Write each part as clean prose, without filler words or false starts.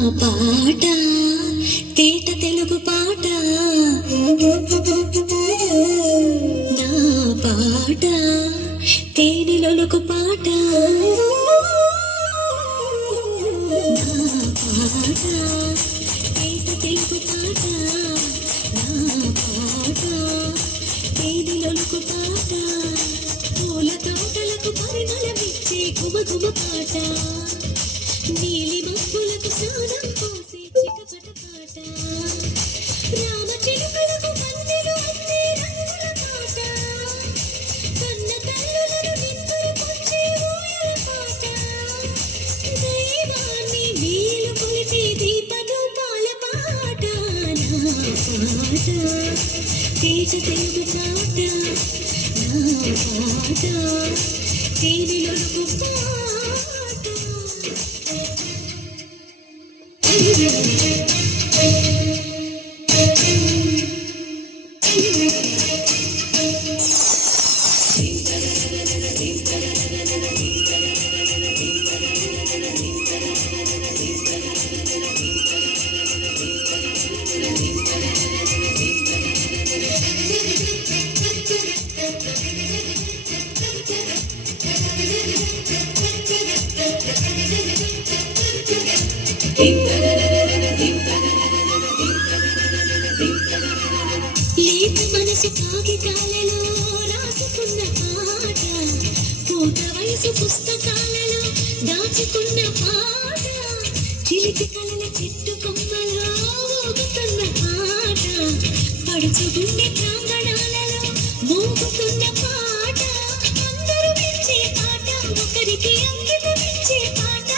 పాట తేట తెలుగు పాట నా పాట తేనెలొలుకు పాట నా పాట తేట తెలుగు పాట నా పాట తేనెలొలుకు పాట పూల తోటలకు పరిమళమిచ్చే గుమగుమ పాట నీలి మబ్బులకు స్నానం పోసే చిటపట పాట రామ చిలుకలకు పందెలు అద్దే రంగుల పాట కన్న తల్లులను నిద్దురు పొచ్చే ఊయల పాట దైవాన్ని వీలు కొలిపే దీపదూపాల పాట నా పాట తేజ తెలుగు పాట నా పాట తేనెలొలుకు పాట లేత మనసు కాగితాలలో రాసుకున్న పాట పూట వయసు పుస్తకాలలో దాచుకున్న పాట చిలిపి కలల చెట్టు కొమ్మలో ఊగుతున్న పాట పడుచు గుండె ప్రాంగణాలలో మోగుతున్న పాట అందరూ విచ్చే పాట ఒకరికి అంకితమిచ్చే పాట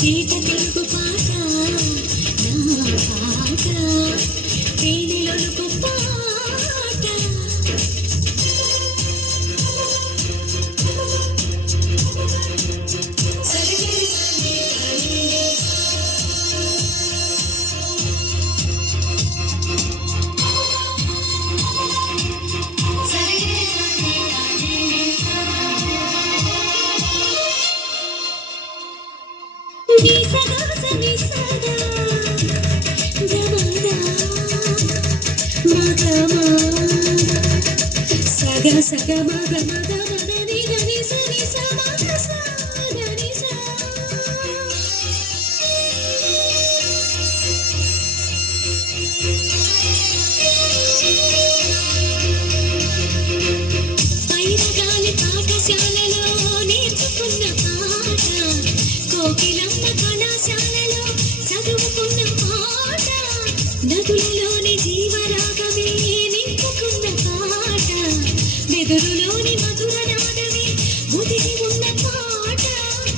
తేట తెలుగు పాట నా పాట తేనెలొలుకు పాట సగ మగ మగ మదని గని సని సమగ సని స పైరగాలి పాఠశాలలో నేర్చుకున్న పాట కోకిలమ్మ కళాశాలలో చదువుకున్న పాట నదులలోని జీవరాగమే నింపుకున్న పాట వెదురులోని మధుర నాదమే ముదిరి ఉన్న పాట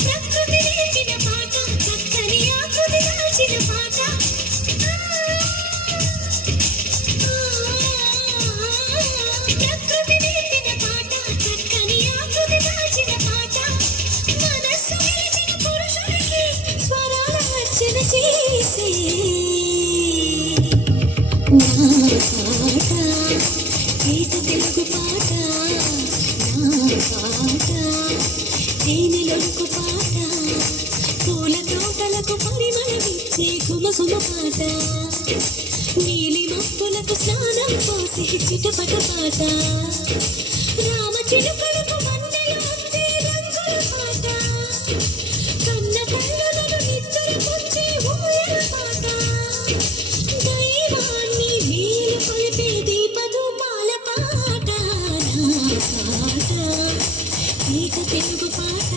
ప్రకృతి నేర్పిన పాట చక్కని ఆకృతి దాల్చిన పాట ప్రకృతి నేర్పిన పాట చక్కని ఆకృతి దాల్చిన పాట మనస్సు గెలిచిన పురుషుడికి స్వరాల అర్చన చేసే నా పాట తేట తెలుగు పాట నా పాట తేనెలొలుకు పాట పూల తోటలకు పరిమళమిచ్చే గుమగుమ పాట నీలి మబ్బులకు స్నానం పోసే చిటపట పాట రామ చిలుకలకు వందెలు అద్దే రంగుల పాట కన్న తల్లులను నిద్దురు పొచ్చే ఊయల పాట దైవాన్ని వీలు కొలిపే దీపదూపాల పాట నా పాట తేట తెలుగు పాట